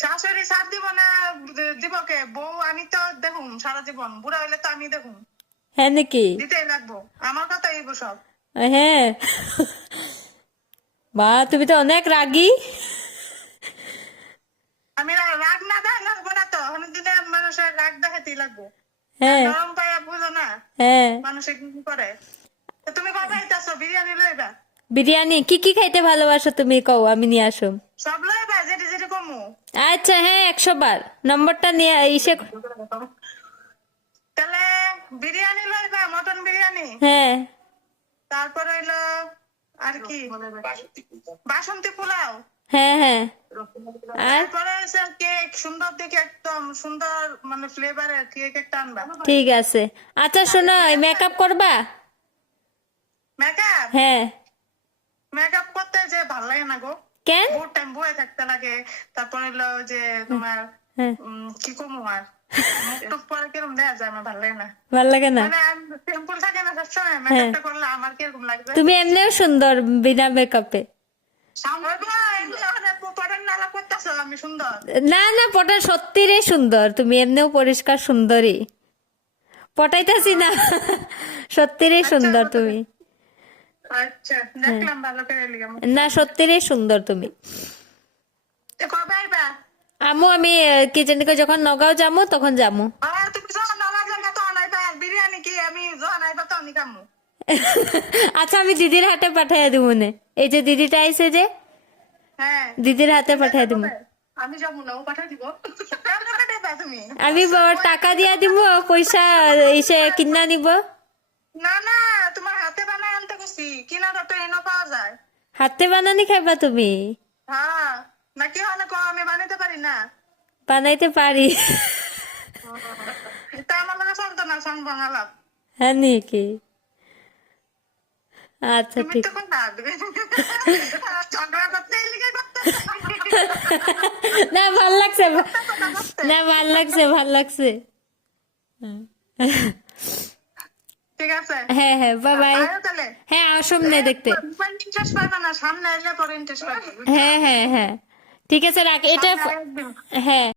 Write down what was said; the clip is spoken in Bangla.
শাশুড়ি সাথ দিব না, দিব কে? বউ আমি তো দেখুন সারা জীবন, বুড়া হইলে তো আমি দেখুন, হ্যাঁ নাকি? দিতেই লাগবো। আমার কথা এই সব। হ্যাঁ। মা তুমি তো অনেক রাগী। আমি রাগ না দেখাবো না তো, দিনে মানুষের রাগ দেখাতেই লাগবো। হ্যাঁ নরম পাইয়া বুঝো না হ্যাঁ। মানুষে কি করে। তুমি কবে আইতাছো? বিরিয়ানি লইবা? বিরিয়ানি কি কি খাইতে ভালোবাসো তুমি কও, আমি নিয়ে আসো। সব লইবা যেটি যেটি কমু। আচ্ছা হ্যাঁ, 100 বার নম্বরটা নিয়ে ইসে। তাহলে বিরিয়ানি লইবা, মটন বিরিয়ানি। হ্যাঁ তারপর হইলো আর কি, বাসন্তী পোলাও। হ্যাঁ হ্যাঁ। আর তারপরে হচ্ছে কেক, সুন্দর দেখে একদম সুন্দর মানে ফ্লেভারের কেক একটা আনবা। ঠিক আছে। আচ্ছা শোনো, মেকআপ করবা? মেকআপ? হ্যাঁ। মেকআপ করতে যে ভাল লাগে না গো, কেন? বহুত টাইম বয়ে থাকতে লাগে। তারপর হইলো যে তোমার হ্যাঁ, কি কমু আর, মুখ টুক পরে কিরকম দেখা যায়, আমার ভাল লাগে না। ভাল লাগে না? মানে সিম্পল থাকে না সবসময়, মেকআপটা করলে আমার কিরকম লাগবে। তুমি এমনিও সুন্দর বিনা মেকআপে। আমি সুন্দর? না না, পটা সত্যি রে সুন্দর, তুমি এমনিও পরিষ্কার সুন্দরী। পটাইতাছি না, সত্যি রে সুন্দর তুমি। আচ্ছা দেখলাম ভালো করে লিগাম। না সত্যি রে সুন্দর তুমি। কবে আইবা? আমু আমি কি জানি কই, যখন নগাঁও যামু তখন যামু। তুমি যখন নামাজ জানা তখন আইবা। বিরিয়ানি কি আমি যখন আইবা তখনই খামু। আচ্ছা আমি দিদির হাতে পাঠাইয়া দিব নে, এই যে দিদিটা আইছে যে, হ্যাঁ দিদির হাতে পাঠাইয়া দিব। আমি যাবো না, ও পাঠা দিব। তুমি? আমি ওর টাকা দিয়া দিব, পয়সা এসে কিনা নিব। না না, তোমার হাতে বানায় আনতে গেছি, কিনা তো এনে পাওয়া যায়। হাতে বানানি খাইবা তুমি? হ্যাঁ, নাকি হলে আমি বানাইতে পারি না। বানাইতে পারি। তা আমার মানে চলতো না সং বাঙালাম। হ্যাঁ নাকি? আচ্ছা তুমি ঠিক। তো কোন না ঝগড়া করতে লিগে করতে। না ভাল লাগছে, না ভাল লাগছে, ভাল লাগছে। ঠিক আছে, হ্যাঁ হ্যাঁ, বাই বাই। আয়ো তাহলে। হ্যাঁ আসুন না দেখতে। ইন্টারেস্ট পাইবা না, সামনে এলে পরে ইন্টারেস্ট পাইবা। হ্যাঁ হ্যাঁ হ্যাঁ, ঠিক আছে রাখ এটা। সামনে আরেকদিন। হ্যাঁ।